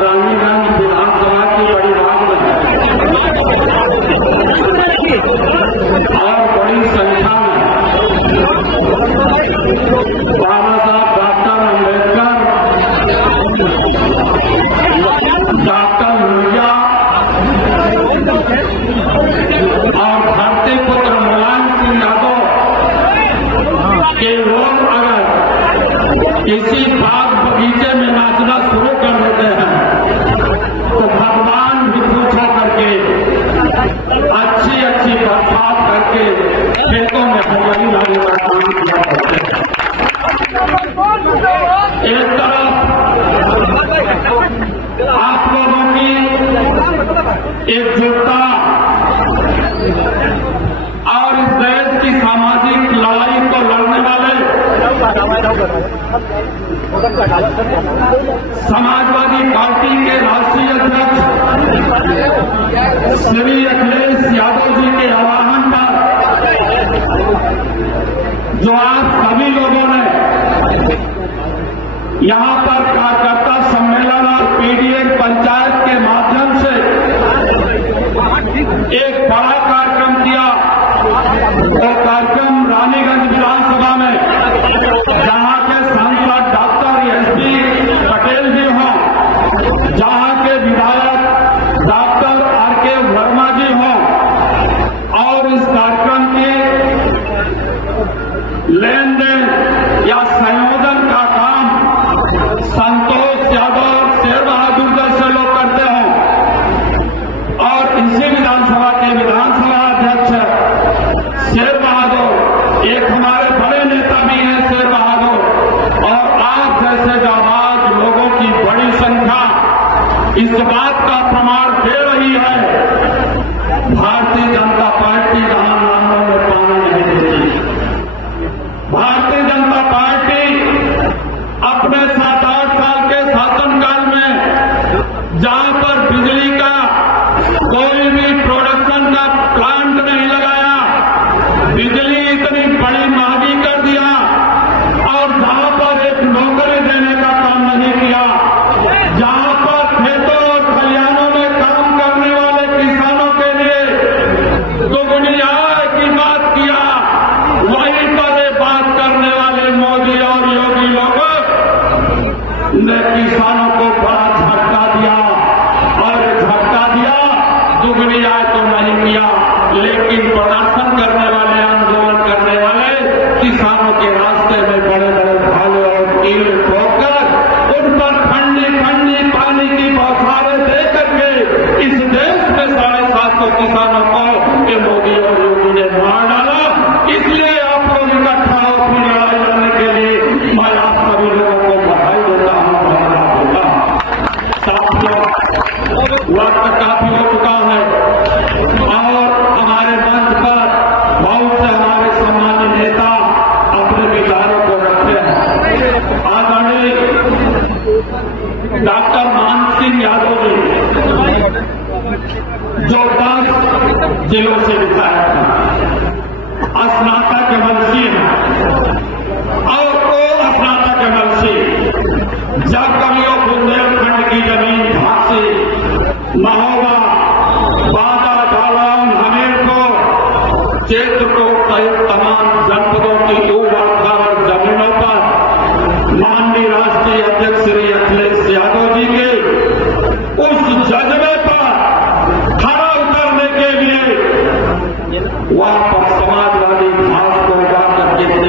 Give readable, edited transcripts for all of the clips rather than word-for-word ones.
रानीगंज विधानसभा की बड़ी बात में और बड़ी संख्या में बाबा साहब डॉक्टर अम्बेडकर, डॉक्टर मिर्जा और धरती पुत्र मुलायम सिंह यादव के लोग अगर किसी बाग बगीचे में नाचना शुरू कर देते हैं तो भगवान भी पूछा करके अच्छी अच्छी बरसात करके खेतों में हरियाली लाने का काम किया करते हैं। एक तरफ आप लोगों की एकजुटता और इस देश की सामाजिक लड़ाई को लड़ने वाले समाजवादी पार्टी के राष्ट्रीय अध्यक्ष श्री अखिलेश यादव जी के आह्वान पर जो आज सभी लोगों ने यहां पर कार्यकर्ता सम्मेलन और पीडीए पंचायत के माध्यम से एक बड़ा कार्यक्रम किया। वो कार्यक्रम रानीगंज विधानसभा में जहां के सांसद डॉक्टर एसपी पटेल जी हों, जहां के विधायक डॉक्टर आरके वर्मा जी हों, और इस कार्यक्रम के लेन देन या संयोजन का काम संतोष यादव, शेर बहादुर जैसे लोग करते हों, और इसी विधानसभा के विधानसभा अध्यक्ष शेर बहादुर, एक हमारे बड़े नेता भी हैं शेर बहादुर, और आप जैसे जाबाज लोगों की बड़ी संख्या इस बात का प्रमाण दे रही है भारतीय जनता पार्टी जहां नामों में पानी नहीं देती। भारतीय जनता पार्टी अपने 7-8 साल के शासनकाल में जहां पर बिजली का कोई भी प्रोडक्शन का प्लांट नहीं लगाया, बिजली इतनी बड़ी महंगी कर दिया, और जहां पर एक नौकरी देने का काम नहीं किया, जहां पर खेतों और खलिहानों में काम करने वाले किसानों के लिए दुगनी आय की बात किया, वहीं पर ये बात करने वाले मोदी और योगी लोगों ने किसानों को बड़ा झटका दिया, और झटका दिया दुगनी आय तो नहीं किया, लेकिन प्रदर्शन करने वाले, आंदोलन करने वाले किसानों के रास्ते में बड़े बड़े भाले और कील ठोककर उन पर ठंडी ठंडी पानी की बौछारें दे करके इस देश में 750 किसानों को ये मोदी और योगी ने मार डाला। इसलिए आप लोग इकट्ठा हो अपनी लड़ाई लड़ने के लिए मैं आप सभी लोगों को बधाई देता हूं, धन्यवाद देता हूं। साथियों, वक्त काफी हो चुका है और हमारे मंच पर बहुत से हमारे सम्मानित नेता अपने विचारों को रखते हैं। आदरणीय डॉक्टर मान सिंह यादव जी जो 10 जिलों से विधायक हैं, स्नातक एमएलसी हैं, और वो स्नातक एमएलसी जब कभी वो बुंदेलखंड की जमीन झांसी, महोबा, बांदा, जालौन, हमीरपुर, चित्रकूट सहित तमाम जनपदों की ऊबड़-खाबड़ जमीनों पर माननीय राष्ट्रीय अध्यक्ष श्री अखिलेश यादव जी के उस जज्बे पर खरा उतरने के लिए वहां पर समाजवादी घास को उगा करके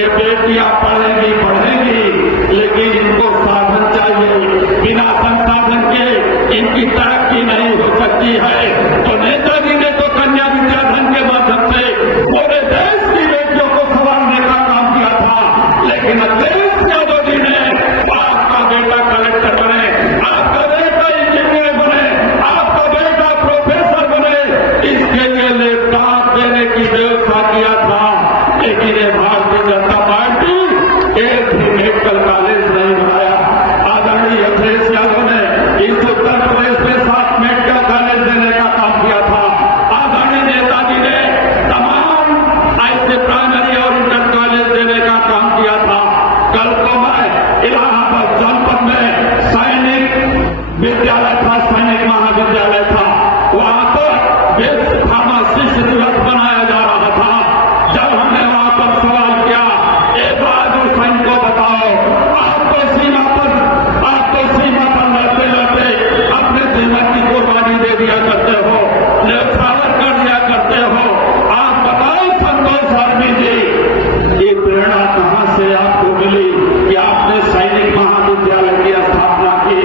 ये बेटियां पढ़ेंगी पढ़ेंगी, लेकिन इनको साधन चाहिए। बिना संसाधन के इनकी तरक्की नहीं हो सकती है। तो नेताजी ने तो कन्या विद्याधन के माध्यम से पूरे देश की बेटियों को संवारने का काम किया था, लेकिन अखिलेश यादव जी ने आपका बेटा कलेक्टर बने, आपका बेटा इंजीनियर बने, आपका बेटा प्रोफेसर बने, इसके लिए लैपटॉप देने की व्यवस्था किया था। लेकिन ये भारतीय जनता पार्टी एक भी मेडिकल कॉलेज नहीं बनाया। आदरणीय अखिलेश यादव ने इस उत्तर प्रदेश में 7 मेडिकल कॉलेज देने का काम किया था। आदरणीय नेताजी ने तमाम ऐसे प्राइमरी और इंटर कॉलेज देने का काम किया था। कल को मैं इलाहाबाद जनपद में सैनिक विद्यालय था, सैनिक महाविद्यालय था, वहां पर विश्व फार्मासिस्ट दिवस बनाया जा रहा था। जब हमने वहां पर सवाल किया, एक बहादुर सैनिक को बताओ, आप तो सीमा पर लड़ते लड़ते अपने जीवन की कुर्बानी दे दिया करते हो, न्यौछावर कर दिया करते हो, आप बताओ संतोष आर्मी जी, ये प्रेरणा कहां से आपको मिली कि आपने सैनिक महाविद्यालय की स्थापना की?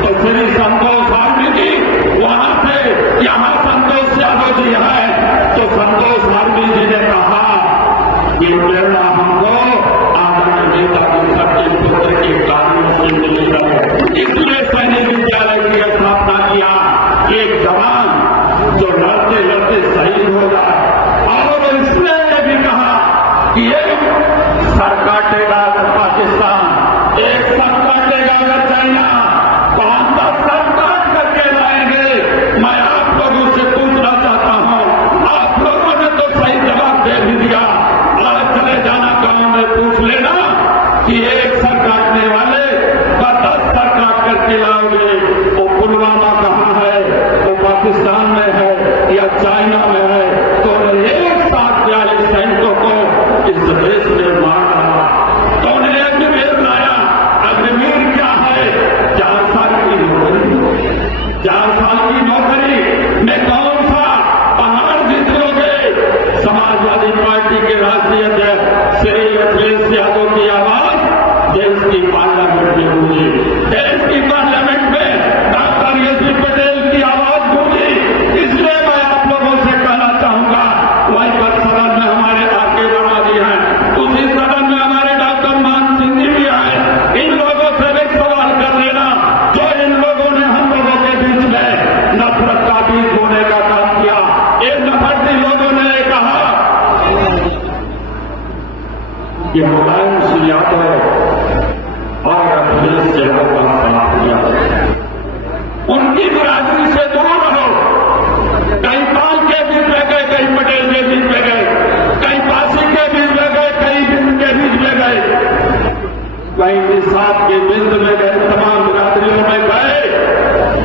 तो श्री संतोष आर्मी जी वहां थे, यहां संतोष यादव जी है। तो संतोष आर्मी जी ने कहा कि प्रेरणा हमको आदरणीय नेताजी सबके पुत्र के कार्यों से मिली है, इसलिए सैनिक विद्यालय की स्थापना किया। एक जवान जो लड़ते लड़ते शहीद हो जाए, और इसने ये भी कहा कि एक सर काटेगा अगर पाकिस्तान, एक सर काटेगा अगर चाइना, तो हम 10 सर काट करके लाएंगे। मैं आप लोगों से पूछना चाहता हूं, आप लोगों ने तो सही जवाब दे भी दिया। आज चले जाना गांव में पूछ लेना कि एक सर काटने वाले 10 सर काट करके लाओगे, वो पुलवामा कहाँ है, वो पाकिस्तान में है या चाइना में है? तो एक साथ 42 सैनिकों को इस देश में मार डाला। तो उन्हें अग्निवीर लाया। अग्निवीर क्या है? 4 साल की नौकरी। 4 साल की नौकरी में कौन सा पहाड़ जीत लोगे? समाजवादी पार्टी के राष्ट्रीय अध्यक्ष श्री अखिलेश यादव की आवाज देश की पार्लियामेंट में गूंजी, देश की पार्लियामेंट में डॉक्टर एस.डी. पटेल की आवाज गूंजी। इसलिए मैं आप लोगों से कहना चाहूंगा, वहीं पर सदन में हमारे आके वर्मा जी हैं, उसी सदन में हमारे डॉक्टर मान सिंह जी भी हैं। इन लोगों से भी सवाल कर लेना जो इन लोगों ने हम लोगों के बीच में नफरत का बीज बोने का काम किया। इन नफरती लोगों ने कहा कि मुलायम सिंह यादव और अखिलेश यादव का साथ दिया, उनकी बराबरी से दूर रहो। कहीं पाल के बीच में गए, कहीं पटेल के बीच में गए, कहीं पासी के बीच में गए, कहीं बिंद के बीच में गए, कहीं निषाद के बिंद में गए, तमाम बिरादरियों में गए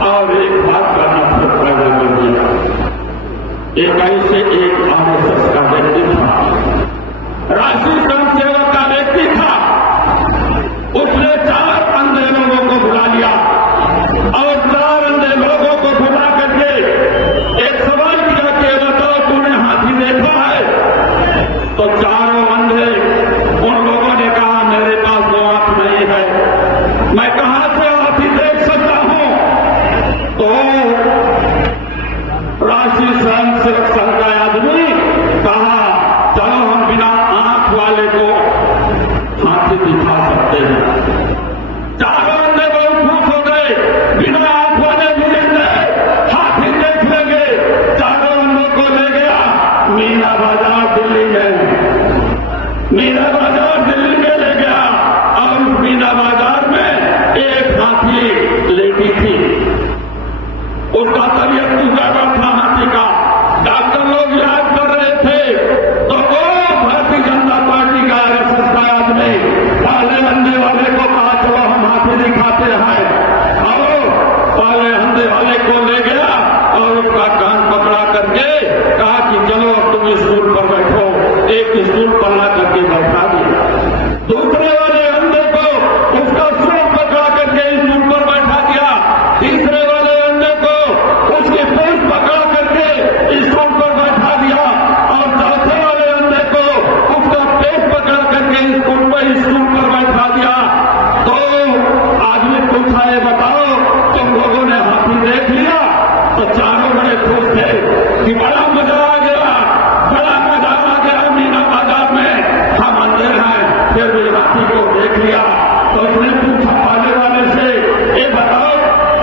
और एक बात का नफरत पैदा कर दिया। एक ऐसे एक आरएसएस का व्यक्ति था, राष्ट्रीय स्वयं सेवक का व्यक्ति था, उसने 4 अंधे लोगों को बुला लिया और 4 अंधे लोगों को बुला करके एक सवाल किया कि बताओ तूने हाथी देखा है? तो चारों अंधे, उन लोगों ने कहा मेरे पास 2 आंख नहीं है, मैं कहां से हाथी देख सकता हूं? तो राष्ट्रीय स्वयं सेवक संघ का आदमी कहा चलो हम बिना आंख वाले को हाथी दिखा सकते हैं। चारों अंधे बहुत खुश हो गए, बिना आंख वाले भी हाथी देख लेंगे। चारों अंधों को ले गया मीना बाजार दिल्ली में ले गया और उस मीना बाजार में एक हाथी लेटी थी, उसका तबीयत गुजरा था हाथी का। डॉक्टर लोग इलाज कर रहे थे तो वो भारतीय जनता पार्टी का आरएसएस का आदमी पहले अंधे वाले को कहा चलो हम हाथी दिखाते हैं, और पहले अंधे वाले को ले गया और उसका कान पकड़ा करके कहा कि चलो अब तुम स्टूल पर बैठो। एक स्टूल पर ला करके बैठा दिया। दूसरे वाले अंधे को उसका सूट पकड़ा करके स्टूल पर बैठा दिया। तीसरे वाले अंधे को उसकी पूंछ पकड़ा करके स्टूल पर बैठा दिया और चौथे वाले अंधे को उसका पेट पकड़ा करके फिर भी हाथी को देख लिया तो उसने पूछा पाले वाले से, ये बताओ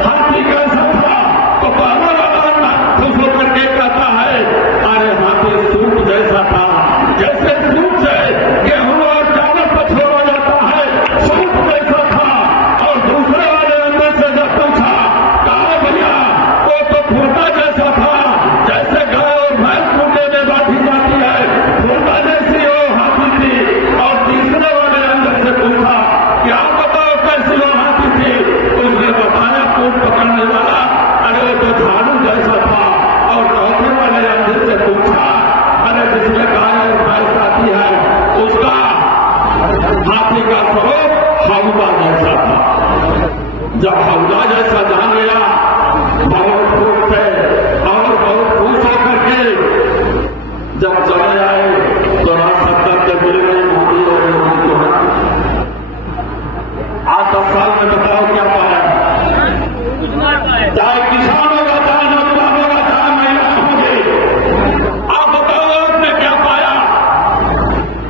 हाथी कैसा था? तो पाले वाला खुश होकर के कहता है, अरे हाथी सूप जैसा था, जैसे सूप से गेहूं और चावल पछोड़ हो जाता है, सूप जैसा था। और दूसरे वाले अंदर से जब पूछा, कहा भैया वो तो फूटा जैसा था, जैसे गाय और भैंस फूटे में बांधी जाती है, फूटा जैसी वो हाथी थी। और तीसरे वाले अंदर से पूछा, क्या बताओ कैसी वो हाथी थी? उसने बताया कूट पकड़ने वाला, अरे वो तो झाड़ू जैसा था। और चौथे वाले अंदर से पूछा, अरे जिसमें गाय और भैंस आती है उसका हाथी का स्वरूप हौदा जैसा था। जब हौदा जैसा जान गया बहुत खुश थे और बहुत खुश होकर के जब चले आए तो रास्ता के मिल गई मोदी और योगी को। 8-10 साल में बताओ क्या पाया? चाहे किसान होगा, चाहे नौजवान होगा, चाहे महिला होगी, आप बताओ आपने क्या पाया?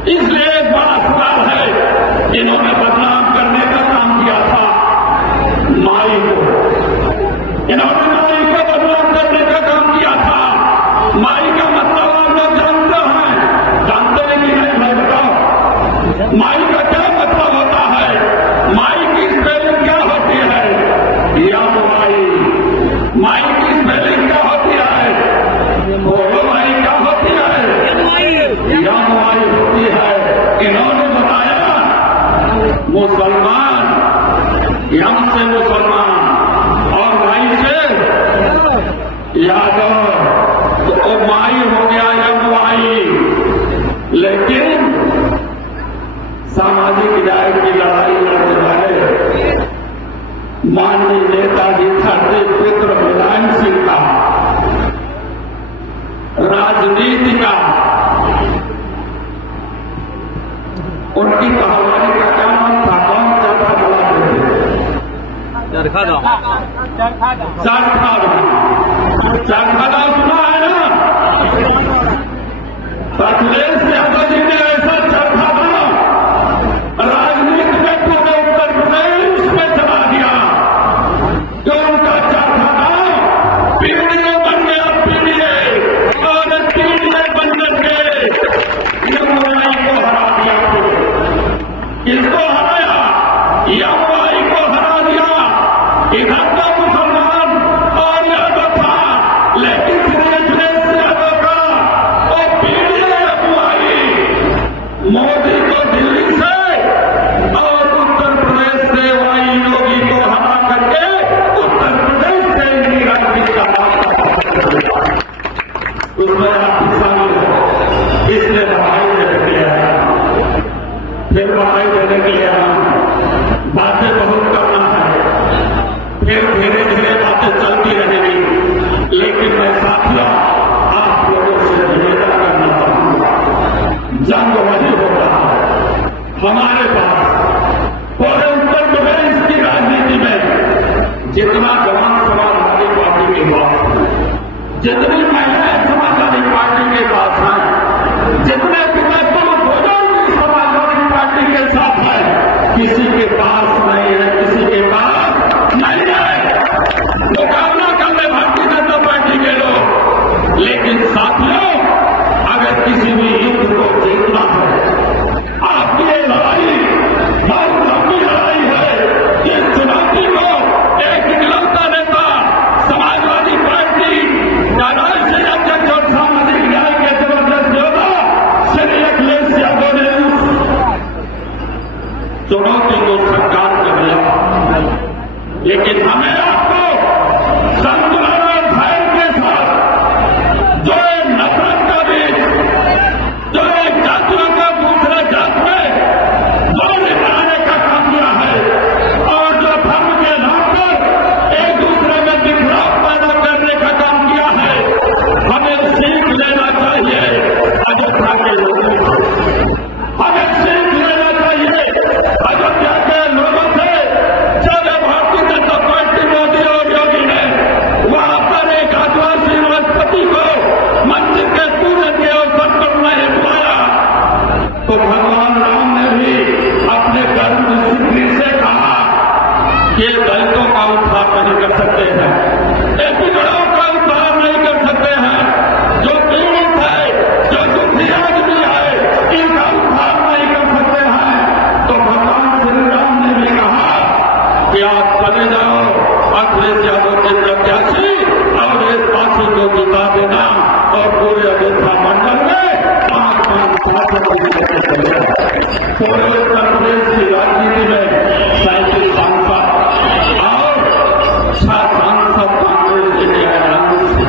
इसलिए एक बड़ा सवाल है, इन्होंने बदनाम करने का काम किया था माई को, इन्होंने माई को बदनाम करने का काम किया था। माई का मतलब आप लोग जानते हैं, जानते हैं कि नहीं भाई बताओ? माई का क्या मतलब होता है? माई की स्पेलिंग क्या होती है? यम माई। माई की स्पेलिंग क्या होती है? बोलो माई क्या होती है? यम माई होती है। इन्होंने बताया मुसलमान, यम से मुसलमान और माई से यादव, तो माई हो गया यम माई। लेकिन सामाजिक न्याय की लड़ाई लड़ने वाले माननीय नेताजी थे पुत्र मुलायम सिंह का राजनीति का, उनकी कहानी का क्या नाम था? कौन चरखा चलाते थे? चरखा सुना है ना? अखिलेश यादव जी ने ऐसा चरखा था राजनीति में पूरे उत्तर प्रदेश में चला दिया जो उनका चरखा था पीढ़ियों बन गया, पीढ़िए और पीढ़िए बन करके यमुनाई को हरा दिया। किसको हराया? यमुनाई को हरा दिया। इधर तो मुसलमान और यादव था, लेकिन श्री अखिलेश यादव का वो पीढ़ी यमुनाई मोदी को दिल्ली से और उत्तर प्रदेश से वाई योगी को हरा करके उत्तर प्रदेश से इंदिरा जी का उसमें आप शामिल हो। इसने बधाई देने के लिए आया, फिर बधाई देने के लिए आया। बातें बहुत करना है, फिर धीरे धीरे बातें चलती रहेगी, लेकिन मैं साथियों आप लोगों से निवेदन करना चाहूंगा, जंग वही होता है हमारे पास पूरे उत्तर प्रदेश की राजनीति में जितना जवान समाजवादी पार्टी के पास है, जितनी महिलाएं समाजवादी पार्टी के पास हैं, जितने विकल्पों भोजन भी समाजवादी पार्टी के साथ है, किसी के पास नहीं है, किसी के पास नहीं है। मुकाबला कर ले भारतीय जनता पार्टी के लोग, लेकिन साथियों अगर किसी भी युद्ध को जीतना है, आपकी ये लड़ाई बहुत लंबी लड़ाई है। इस चुनौती को एक इकलौता नेता समाजवादी पार्टी का राष्ट्रीय अध्यक्ष और सामाजिक न्याय के जबरदस्त योद्धा श्री और पूरे अयोध्या मंडल में 5-5 सांसद पूरे उत्तर प्रदेश की राजनीति में 37 सांसद और 6 सांसद कांग्रेस इंडिया अलायंस से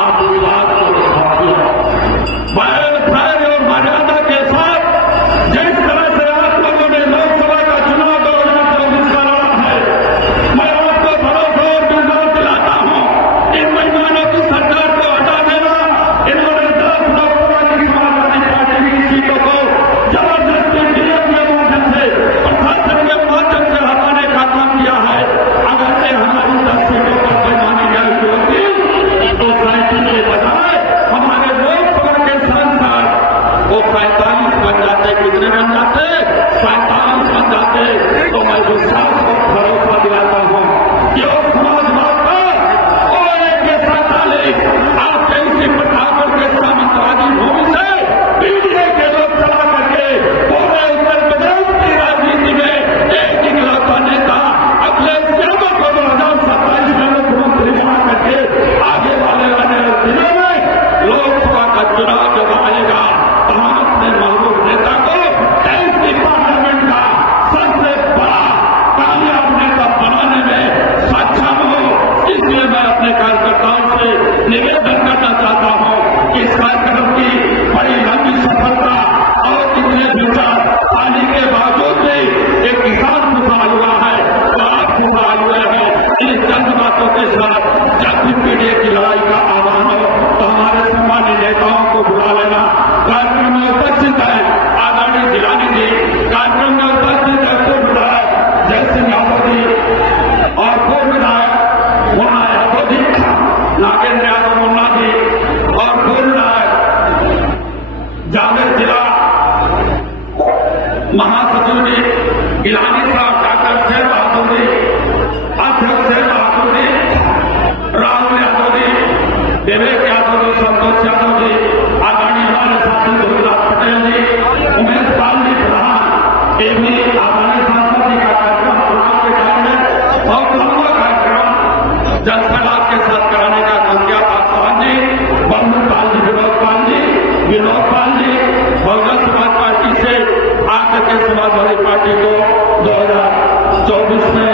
आप इस बात को दिखाती है। धैर्य और मर्यादा के साथ जिस तरह से आप लोगों ने लोकसभा का चुनाव 2024 का लड़ा है, मैं आपको भरोसा और विश्वास दिलाता हूं, इन महिलाओं की सरकार को हटा देना, इन्होंने 10 लोकसभा की समाजवादी पार्टी की सीटों को जबरदस्ती डीएम के माध्यम से, प्रशासन के माध्यम से हटाने का काम किया है। अगर ये हमारी 10 सीटों पर बेईमानी नहीं होती तो 37 के बजाय हमारे लोकसभा के सांसद वो 45 बन जाते, कितने बन जाते? 47 बन जाते। तो मैं विश्वास और भरोसा दिलाता हूं कि उस समाजवाद पर वो 47 आपके इसी प्रतापगढ़ के सामंतवादी भूमि से पीडीए के लोग चला करके पूरे उत्तर प्रदेश की राजनीति में एक इकलौता नेता अखिलेश यादव को 2027 में मुख्यमंत्री बना करके आगे वाले दिनों में लोकसभा का चुनाव जब आएगा तो हम अपने महबूब नेता को देश की पार्लियामेंट का सबसे बड़ा कामयाब नेता बनाने में सक्षम हो। इसलिए मैं अपने कार्यकर्ताओं से निवेदन करना चाहता हूं कि इस कार्यक्रम की बड़ी लंबी सफलता और इतने विचार आने के बावजूद भी एक किसान खुशहाल हुआ है तो आप खुशहाल हुए हैं। इन चंद बातों के साथ जब भी पीडीए की लड़ाई का आह्वान हो तो हमारे सम्मानित नेताओं को बुला लेना। कार्यक्रम में उपस्थित है आदरणीय जिलानी जी, कार्यक्रम में उपस्थित है पूर्व विधायक जय सिंह यादव जी और पूर्व विधायक मुन्ना यादव जी, नागेंद्र यादव मुन्ना जी और पूर्व विधायक जावेद जिला महासचिव जी गिलानी साहब, डॉक्टर शेर बहादुर जी, अध्यक्ष शेर बहादुर जी, राहुल यादव जी, विवेक यादव जी, संतोष यादव जी, आदरणीय हमारे साथी ध्रुवराज पटेल जी, उमेश पाल जी प्रधान, ये भी आदरणीय सांसद जी का कार्यक्रम चुनाव के टाइम में बहुत लंबा कार्यक्रम जनसैलाब के साथ कराने का काम किया था। पाल जी, बंधु पाल जी, विनोद पाल जी बहुजन समाज पार्टी से आकर के समाजवादी पार्टी को 2024 में